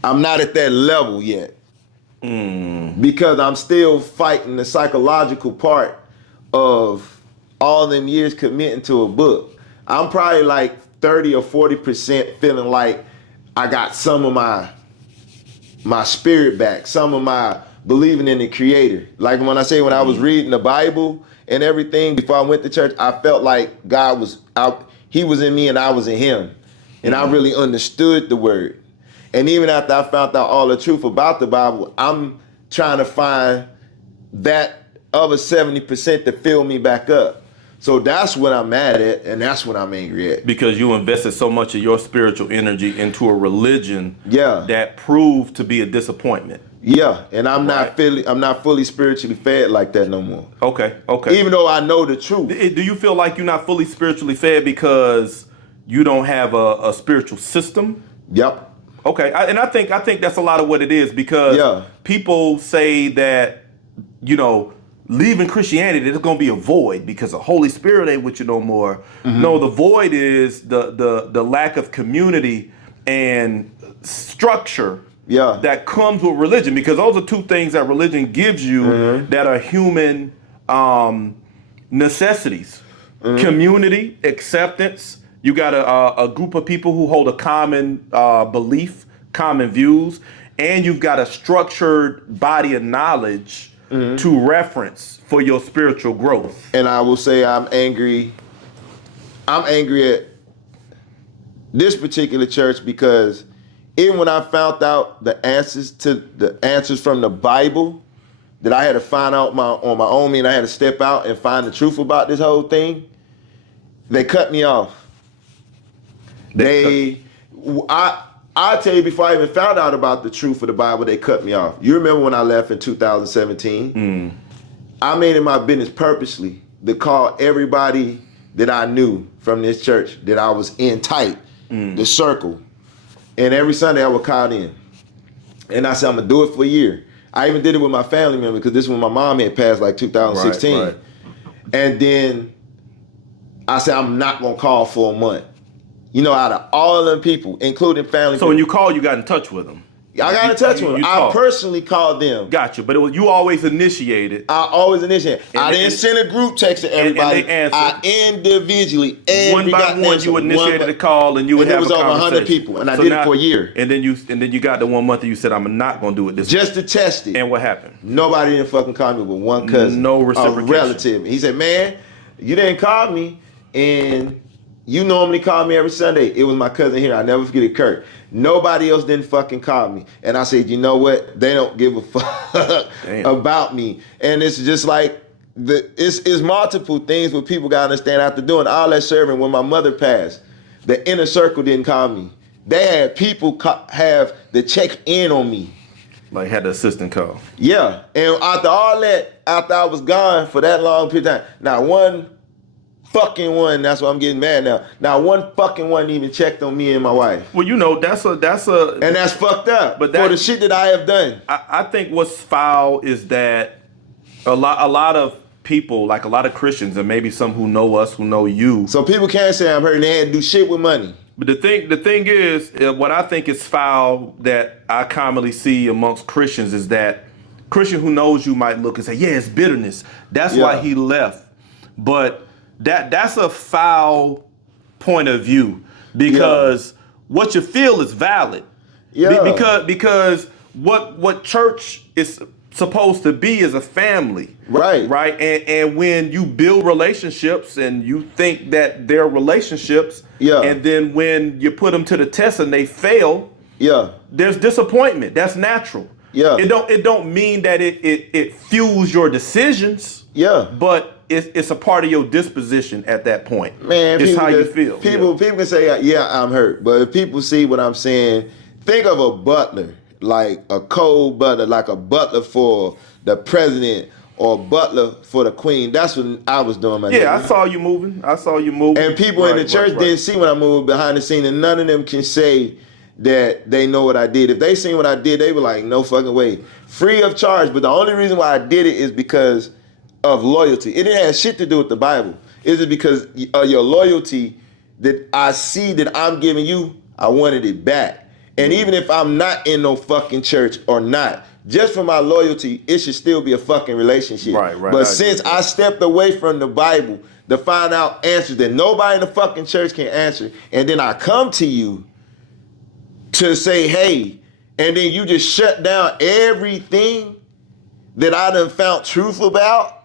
I'm not at that level yet. Because I'm still fighting the psychological part of all them years committing to a book. I'm probably like 30 or 40% feeling like I got some of my spirit back, some of my believing in the Creator. Like when I say when I was reading the Bible and everything before I went to church, I felt like God was out. He was in me and I was in Him. And I really understood the word. And even after I found out all the truth about the Bible, I'm trying to find that other 70% to fill me back up. So that's what I'm mad at, and that's what I'm angry at. Because you invested so much of your spiritual energy into a religion that proved to be a disappointment. Yeah, and I'm not fully spiritually fed like that no more. Okay. Even though I know the truth. Do you feel like you're not fully spiritually fed because you don't have a spiritual system? Yep. Okay, I think that's a lot of what it is, because people say that, leaving Christianity, there's going to be a void because the Holy Spirit ain't with you no more. Mm-hmm. No, the void is the lack of community and structure that comes with religion, because those are two things that religion gives you that are human necessities. Community, acceptance. You got a group of people who hold a common belief, common views, and you've got a structured body of knowledge to reference for your spiritual growth. And I will say I'm angry at this particular church because even when I found out the answers from the Bible that I had to find out on my own, and I had to step out and find the truth about this whole thing, they cut me off. I'll tell you, before I even found out about the truth of the Bible, they cut me off. You remember when I left in 2017? I made it my business purposely to call everybody that I knew from this church that I was in tight, the circle. And every Sunday I would call in. And I said, I'm going to do it for a year. I even did it with my family member because this is when my mom had passed, like 2016. Right. And then I said, I'm not going to call for a month. Out of all them people, including family. So when you called, you got in touch with them. I got in touch with them. I personally called them. Gotcha, but you always initiated. I always initiated. I didn't send a group text to everybody. And they answered. I individually, one by one, you initiated a call, and you would have a conversation. It was over 100 people, and I did it for a year. And then you got the 1 month, and you said, I'm not going to do it this just to test it. And what happened? Nobody didn't fucking call me but one cousin. No reciprocation. A relative. He said, man, you didn't call me, and you normally call me every Sunday. It was my cousin here. I never forget it, Kurt. Nobody else didn't fucking call me. And I said, you know what? They don't give a fuck about me. And it's just like, it's multiple things what people got to understand after doing all that serving. When my mother passed, the inner circle didn't call me. They had people have to check in on me. Like had the assistant call. Yeah, and after all that, after I was gone for that long period of time, not one fucking one. That's why I'm getting mad now. Not one fucking one even checked on me and my wife. Well, you know, that's a And that's fucked up. But for the shit that I have done. I think what's foul is that a lot of people, like a lot of Christians, and maybe some who know us, who know you. So people can't say I'm hurting. They had to do shit with money. But the thing is, what I think is foul that I commonly see amongst Christians is that Christian who knows you might look and say, yeah, it's bitterness. That's why he left. But that's a foul point of view because what you feel is valid. Yeah. Because what church is supposed to be is a family. Right. And when you build relationships and you think that they're relationships, and then when you put them to the test and they fail, there's disappointment. That's natural. It don't mean that it fuels your decisions. But it's a part of your disposition at that point. Man, it's how you feel. People can say, yeah, I'm hurt. But if people see what I'm saying, think of a butler, like a cold butler, like a butler for the president or butler for the queen. That's what I was doing. I saw you moving. And people in the church didn't see when I moved behind the scene, and none of them can say that they know what I did. If they seen what I did, they were like, no fucking way. Free of charge. But the only reason why I did it is because of loyalty. It didn't have shit to do with the Bible. Is it because of your loyalty that I see that I'm giving you, I wanted it back. And even if I'm not in no fucking church or not, just for my loyalty, it should still be a fucking relationship. Right. But since I stepped away from the Bible to find out answers that nobody in the fucking church can answer, and then I come to you to say, hey, and then you just shut down everything that I done found truth about,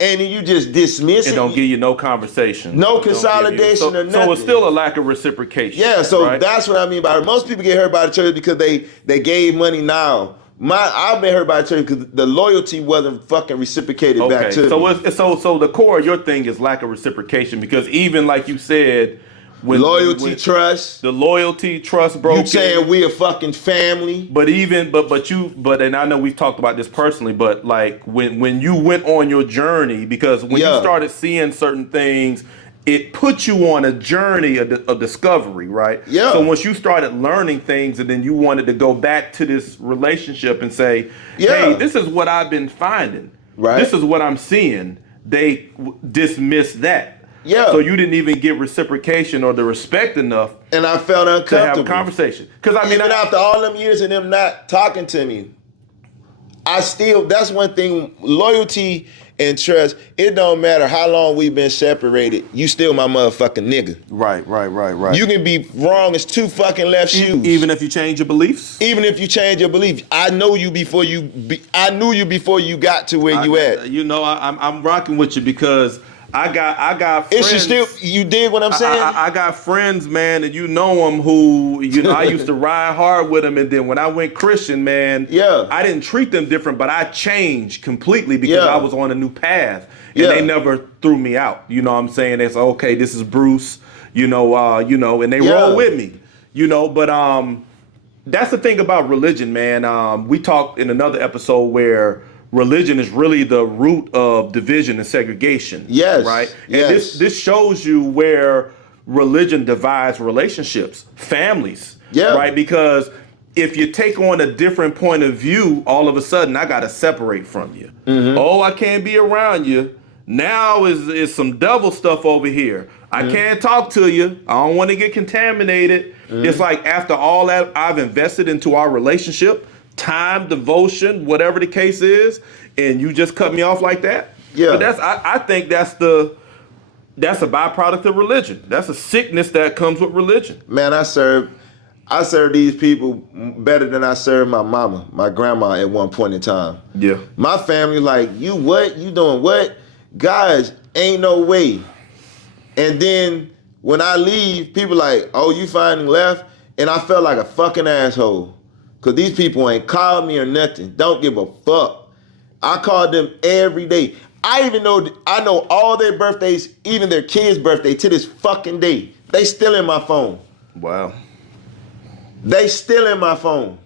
and then you just dismiss it. It don't give you no conversation. No consolidation or nothing. So it's still a lack of reciprocation. Yeah, so that's what I mean by it. Most people get hurt by the church because they gave money now. I've been hurt by the church because the loyalty wasn't fucking reciprocated back to me. So the core of your thing is lack of reciprocation because even like you said, trust. The loyalty, trust broken. You saying we a fucking family. But and I know we've talked about this personally, but like when you went on your journey, because when you started seeing certain things, it put you on a journey of discovery, right? Yeah. So once you started learning things and then you wanted to go back to this relationship and say, hey, this is what I've been finding. Right. This is what I'm seeing. They dismissed that. Yeah. So you didn't even get reciprocation or the respect enough. And I felt uncomfortable to have a conversation. Because even after all them years of them not talking to me, that's one thing, loyalty and trust, it don't matter how long we've been separated, you still my motherfucking nigga. Right. You can be wrong as two fucking left shoes. Even if you change your beliefs? Even if you change your beliefs. I knew you before you got to where you at. You know, I'm rocking with you because I got friends. It should still, you dig what I'm saying? I got friends, man, and you know them who, I used to ride hard with them, and then when I went Christian, man, I didn't treat them different, but I changed completely because I was on a new path, and they never threw me out. You know what I'm saying? They said, okay, this is Bruce, and they roll with me, but that's the thing about religion, man. We talked in another episode where religion is really the root of division and segregation. Yes. Right? And this shows you where religion divides relationships, families. Yeah. Right? Because if you take on a different point of view, all of a sudden I gotta separate from you. Mm-hmm. Oh, I can't be around you. Now is some devil stuff over here. I can't talk to you. I don't want to get contaminated. It's like after all that I've invested into our relationship, time, devotion, whatever the case is, and you just cut me off like that. Yeah. But I think that's a byproduct of religion. That's a sickness that comes with religion. Man, I serve these people better than I served my mama, my grandma at one point in time. Yeah. My family like, you what? You doing what? Guys, ain't no way. And then when I leave, people like, oh, you finally left? And I felt like a fucking asshole. Because these people ain't called me or nothing. Don't give a fuck. I called them every day. I know all their birthdays, even their kids' birthday, to this fucking day. They still in my phone. Wow. They still in my phone.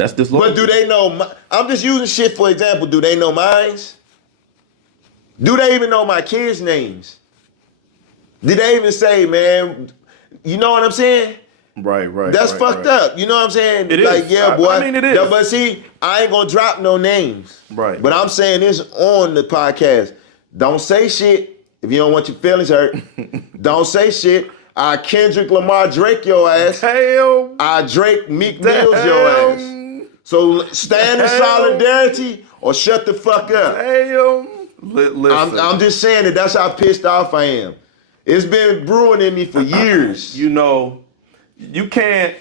That's disloyalty. But do they know? I'm just using shit for example. Do they know mines? Do they even know my kids' names? Did they even say, man? You know what I'm saying? Right. That's fucked up. You know what I'm saying? It like, is. yeah, boy. I mean, it is. Yeah, but see, I ain't gonna drop no names. Right. But I'm saying this on the podcast. Don't say shit if you don't want your feelings hurt. Don't say shit. I Kendrick Lamar Drake your ass. Damn. I Drake Meek Mills your ass. So stand in solidarity or shut the fuck up. Damn. Listen. I'm just saying that's how pissed off I am. It's been brewing in me for years. You know, you can't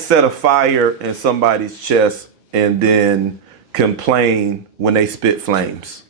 set a fire in somebody's chest and then complain when they spit flames.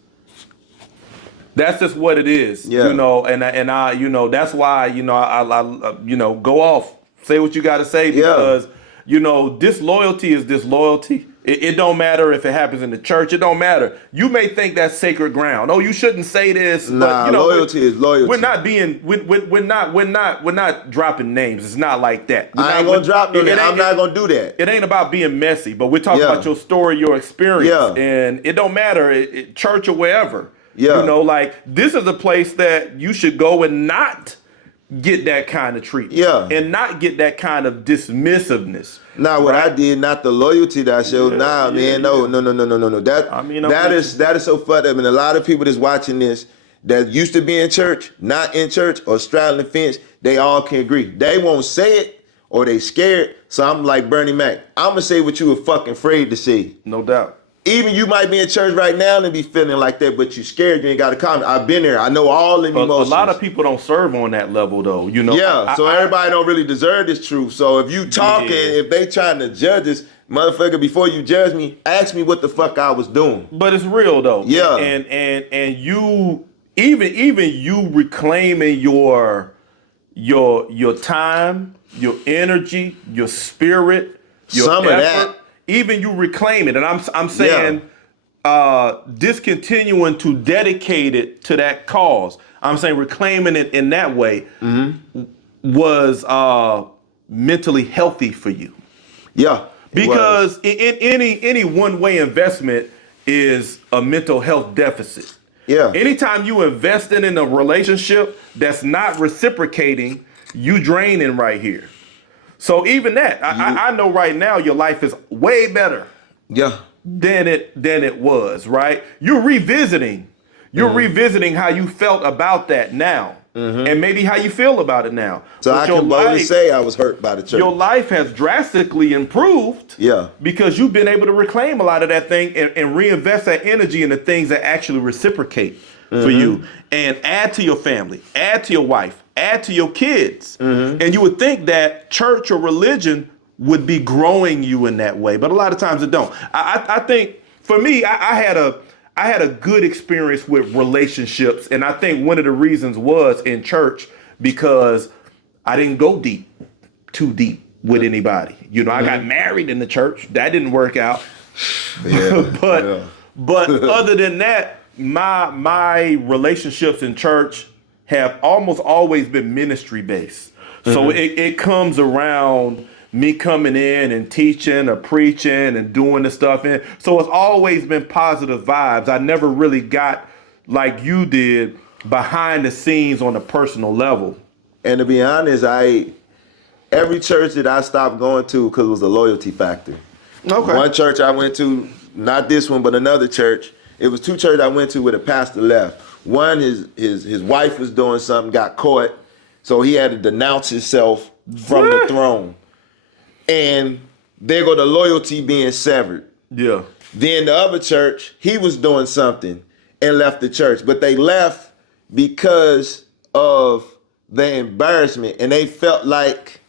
That's just what it is. Yeah. You know, and I you know, that's why, you know, I you know, go off, say what you got to say, because you know, disloyalty is disloyalty. It don't matter if it happens in the church. It don't matter. You may think that's sacred ground. Oh, you shouldn't say this. Nah, but, you know, loyalty is loyalty. We're not being. We're not dropping names. It's not like that. I ain't gonna drop no names. I'm not gonna do that. It ain't about being messy. But we're talking about your story, your experience, and it don't matter, church or wherever. Yeah. You know, like this is a place that you should go and not get that kind of treatment. Yeah. And not get that kind of dismissiveness. Nah, what I did, not the loyalty that I showed. Man, no. That I mean, that is so fucked up. And a lot of people that's watching this that used to be in church, not in church, or straddling the fence, they all can agree. They won't say it or they scared. So I'm like Bernie Mac. I'm gonna say what you were fucking afraid to say. No doubt. Even you might be in church right now and be feeling like that, but you scared. You ain't got to comment. I've been there. I know all the emotions. A lot of people don't serve on that level, though. You know. Yeah. So everybody don't really deserve this truth. So if you talking, if they trying to judge us, motherfucker, before you judge me, ask me what the fuck I was doing. But it's real though. Yeah. And you even you reclaiming your time, your energy, your spirit, your Some effort. of that. Even you reclaim it, and I'm saying discontinuing to dedicate it to that cause. I'm saying reclaiming it in that way was mentally healthy for you. Yeah. Because in any one-way investment is a mental health deficit. Yeah. Anytime you invest in a relationship that's not reciprocating, you draining right here. So even that, I know right now your life is way better than it was, right? You're revisiting how you felt about that now. And maybe how you feel about it now. So but I can boldly say I was hurt by the church. Your life has drastically improved because you've been able to reclaim a lot of that thing and reinvest that energy in the things that actually reciprocate for you and add to your family, add to your wife, add to your kids. And you would think that church or religion would be growing you in that way, but a lot of times it don't. I think for me, I had a good experience with relationships, and I think one of the reasons was in church because I didn't go too deep with anybody. You know, I got married in the church. That didn't work out. But other than that, my relationships in church have almost always been ministry based. So it comes around me coming in and teaching or preaching and doing the stuff. And so it's always been positive vibes. I never really got, like you did, behind the scenes on a personal level. And to be honest, every church that I stopped going to because it was a loyalty factor. Okay. One church I went to, not this one, but another church. It was two churches I went to where the pastor left. One, his wife was doing something, got caught, so he had to denounce himself from the throne. And there go the loyalty being severed. Yeah. Then the other church, he was doing something and left the church. But they left because of the embarrassment. And they felt like,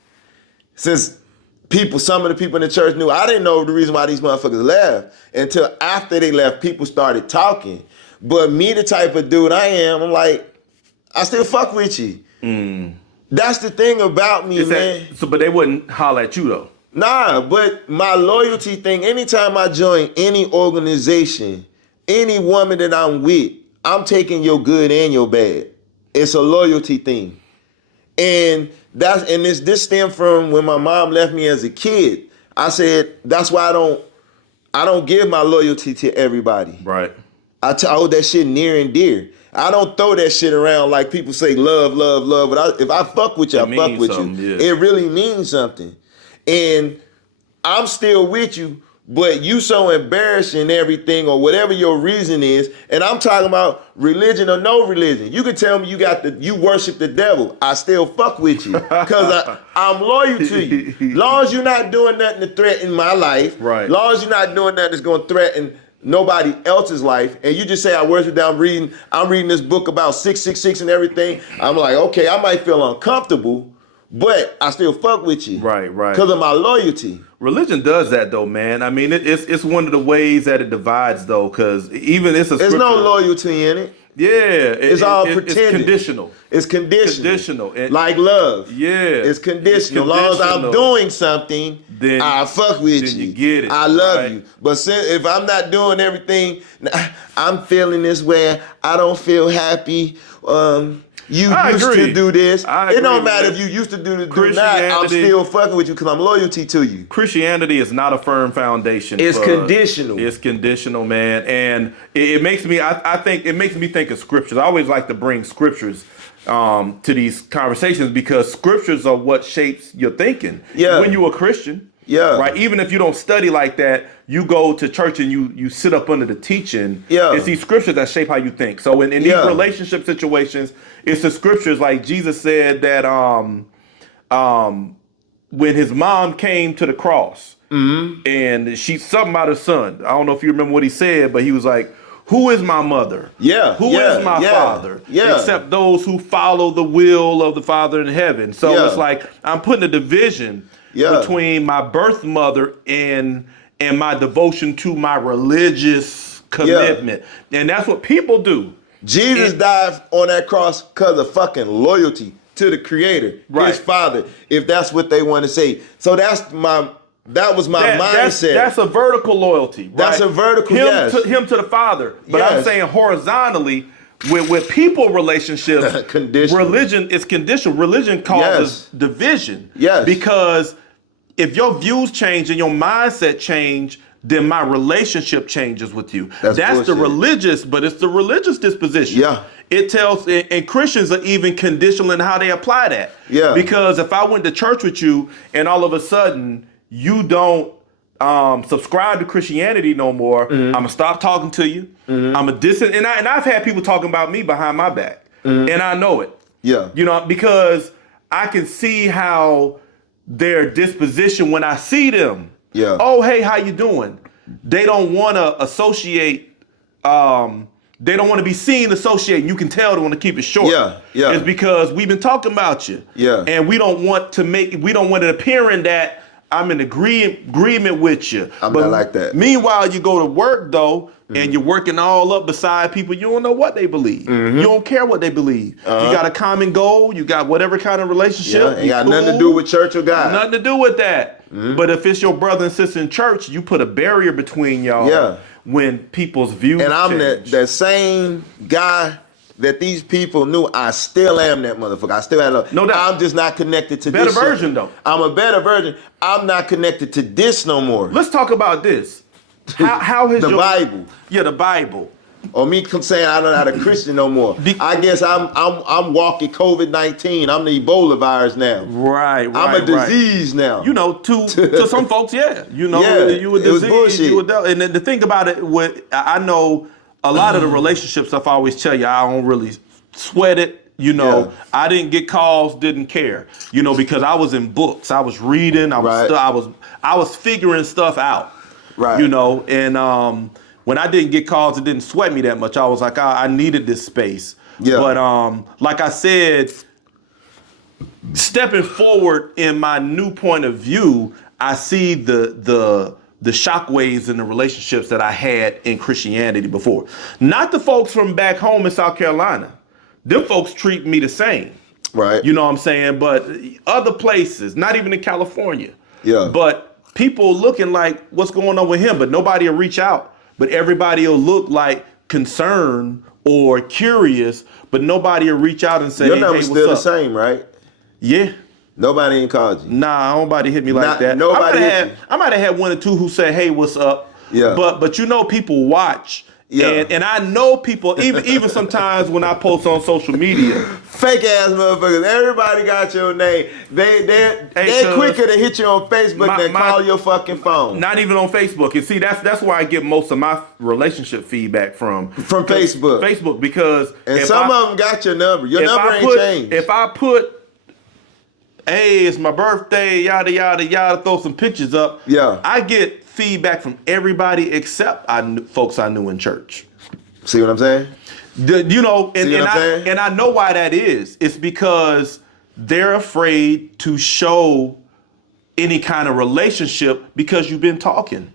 since some of the people in the church knew, I didn't know the reason why these motherfuckers left until after they left, people started talking. But me, the type of dude I am, I'm like, I still fuck with you. That's the thing about me, man. But they wouldn't holler at you though. Nah, but my loyalty thing, anytime I join any organization, any woman that I'm with, I'm taking your good and your bad. It's a loyalty thing. And this stemmed from when my mom left me as a kid. I said that's why I don't give my loyalty to everybody. Right. I hold that shit near and dear. I don't throw that shit around like people say love, love, love. But if I fuck with you, It I fuck means with you. something, yeah. It really means something. And I'm still with you, but you so embarrassing everything or whatever your reason is. And I'm talking about religion or no religion. You can tell me you worship the devil. I still fuck with you because I'm loyal to you. Long as you're not doing nothing to threaten my life. Right. Long as you're not doing nothing that's going to threaten nobody else's life, and you just say I worship that I'm reading this book about 666 and everything. I'm like, okay, I might feel uncomfortable, but I still fuck with you. Right. Because of my loyalty. Religion does that though, man. I mean, it's one of the ways that it divides though, because even it's a There's scripture. no loyalty in it. Yeah, It's all pretended. It's conditional. It's conditional. Conditional. And, like love. yeah, It's conditional. As long as I'm doing something, then I fuck with then you. you get it. I love right? you. But if I'm not doing everything, I'm feeling this way. I don't feel happy. You I used agree. to do this. I It don't agree, matter man. if you used to do this, do not. I'm Christianity- still fucking with you because I'm loyalty to you. Christianity is not a firm foundation. It's conditional. It's conditional, man, and it makes me. I think it makes me think of scriptures. I always like to bring scriptures to these conversations because scriptures are what shapes your thinking. Yeah. When you're a Christian. Yeah. Right. Even if you don't study like that, you go to church and you sit up under the teaching. Yeah. It's these scriptures that shape how you think. So in these Yeah. relationship situations, it's the scriptures like Jesus said that when his mom came to the cross and she something about her son. I don't know if you remember what he said, but he was like, "Who is my mother? Yeah, Who is my father? Yeah. Except those who follow the will of the Father in heaven." So Yeah. it's like I'm putting a division between my birth mother and my devotion to my religious commitment. And that's what people do. Jesus died on that cross because of fucking loyalty to the Creator, Right. his Father, if that's what they want to say. So that was my mindset. That's a vertical loyalty. Right? That's a vertical, him yes. him to the Father. But I'm Yes. saying horizontally, with people relationships, Conditional. religion is conditional. Religion causes division. Yes. Because if your views change and your mindset change, then my relationship changes with you. That's the bullshit. religious, but it's the religious disposition. Yeah. It tells, and Christians are even conditional in how they apply that. Yeah. Because if I went to church with you and all of a sudden you don't subscribe to Christianity no more, I'm gonna stop talking to you. I'm a distant, and I've had people talking about me behind my back, and I know it. Yeah. You know, because I can see how their disposition when I see them. Yeah. Oh, hey, how you doing? They don't want to associate. They don't want to be seen associating. You can tell they want to keep it short. Yeah, yeah. It's because we've been talking about you. Yeah. And we don't want it appearing that I'm in agreement with you. I'm not like that. Meanwhile, you go to work though, and you're working all up beside people. You don't know what they believe. You don't care what they believe. You got a common goal. You got whatever kind of relationship. Yeah, ain't You got nothing to cool. do with church or God. Nothing to do with that. But if it's your brother and sister in church, you put a barrier between y'all. Yeah. When people's views And I'm change. that same guy that these people knew. I still am that motherfucker. I still have No doubt. I'm just not connected to Better this shit. version, though. I'm a better version. I'm not connected to this no more. Let's talk about this. How has The your Bible. Yeah, the Bible. Or me saying I'm not a Christian no more. I guess I'm walking COVID-19. I'm the Ebola virus now. Right. I'm a disease now. You know, to some folks, yeah. You know, Yeah, you a it was disease. bullshit. And the thing about it, I know a lot of the relationship stuff. I always tell you, I don't really sweat it. You know, Yeah. I didn't get calls, didn't care. You know, because I was in books, I was reading, I was figuring stuff out. Right. You know, and when I didn't get calls, it didn't sweat me that much. I was like, I needed this space. Yeah. But like I said, stepping forward in my new point of view, I see the shockwaves in the relationships that I had in Christianity before. Not the folks from back home in South Carolina. Them folks treat me the same. Right. You know what I'm saying? But other places, not even in California. Yeah. But people looking like, what's going on with him? But nobody will reach out. But everybody will look like concerned or curious, but nobody will reach out and say, Your hey, number's what's still up? the same, right? Yeah. Nobody ain't called you. Nah, nobody hit me like that. Nobody hit you. I might have had one or two who said, "Hey, what's up?" Yeah. But you know, people watch. Yeah. And I know people, even sometimes when I post on social media. Fake ass motherfuckers. Everybody got your name. They're quicker to hit you on Facebook than call your fucking phone. Not even on Facebook. And see, that's where I get most of my relationship feedback from. From Facebook. Facebook, because some of them got your number. Your number ain't changed. If I put, hey, it's my birthday, yada yada yada, throw some pictures up. Yeah. I get feedback from everybody except folks I knew in church. See what I'm saying? And I know why that is. It's because they're afraid to show any kind of relationship because you've been talking.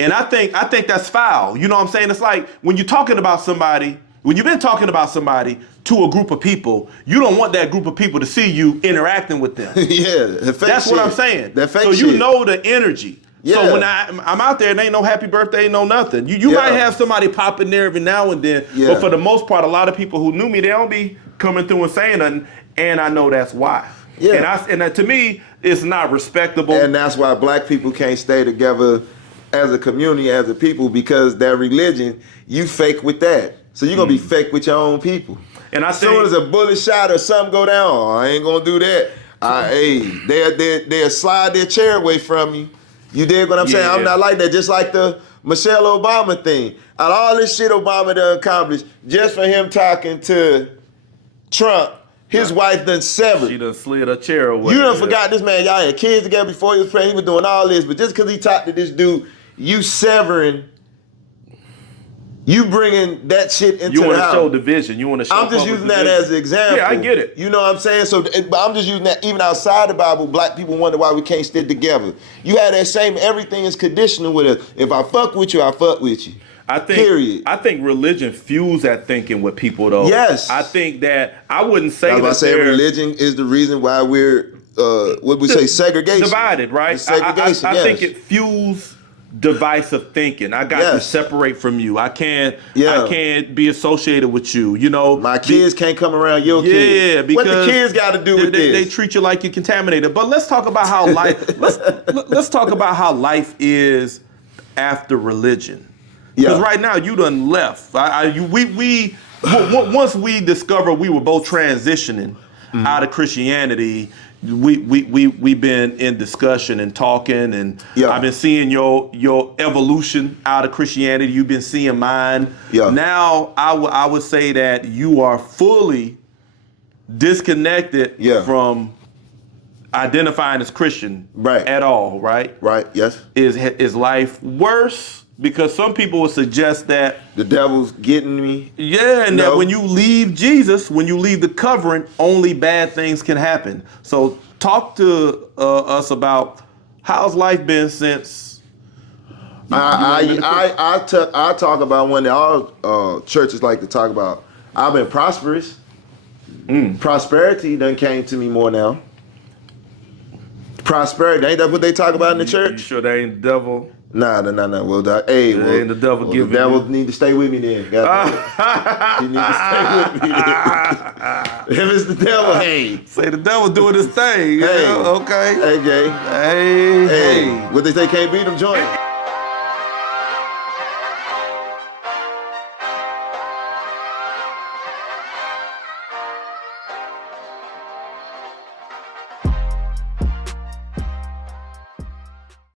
And I think that's foul. You know what I'm saying? It's like when you're talking about somebody, when you've been talking about somebody to a group of people, you don't want that group of people to see you interacting with them. Yeah, that's what I'm saying. That fake so shit. You know the energy. Yeah. So when I'm out there and ain't no happy birthday, no nothing. You might have somebody pop in there every now and then, but for the most part, a lot of people who knew me, they don't be coming through and saying nothing, and I know that's why. Yeah. And to me, it's not respectable. And that's why black people can't stay together as a community, as a people, because that religion, you fake with that. So you're gonna be fake with your own people. And as soon as a bullet shot or something go down, I ain't gonna do that. They'll slide their chair away from you. You dig what I'm saying? I'm not like that. Just like the Michelle Obama thing. Out of all this shit Obama done accomplished, just for him talking to Trump, his wife done severed. She done slid her chair away. You done forgot this man. Y'all had kids together before he was pregnant. He was doing all this. But just because he talked to this dude, you severing, you bringing that shit into the house. You want to show division. You want to show I'm just using that as an example. Yeah, I get it. You know what I'm saying? So I'm just using that. Even outside the Bible, black people wonder why we can't stick together. You had that same, everything is conditional with us. If I fuck with you, I fuck with you. Period. I think religion fuels that thinking with people, though. Yes. I think that I wouldn't say that. I say religion is the reason why we're segregation. Divided, right? Segregation, I think it fuels divisive thinking. I got to separate from you. I can't be associated with you. You know, my kids can't come around your kids. Yeah, because what the kids got to do with this? They treat you like you're contaminated. But let's talk about how life. let's talk about how life is after religion. Because right now you done left. Once we discovered we were both transitioning out of Christianity, we've been in discussion and talking, and I've been seeing your evolution out of Christianity. You've been seeing mine. Now I would say that you are fully disconnected from identifying as Christian at all, right? Right, yes. Is life worse? Because some people would suggest that the devil's getting me. Yeah, and that when you leave Jesus, when you leave the covering, only bad things can happen. So talk to us about how's life been since. I talk about one that all churches like to talk about. I've been prosperous. Prosperity done came to me more now. Prosperity, ain't that what they talk about in the church? You sure they ain't the devil? Nah. Well, ain't the devil giving the devil need to stay with me then. He need to stay with me then. If it's the devil, hey. Say the devil doing his thing. Hey. Okay. Hey, Jay. Hey. What they say, can't beat them, joint.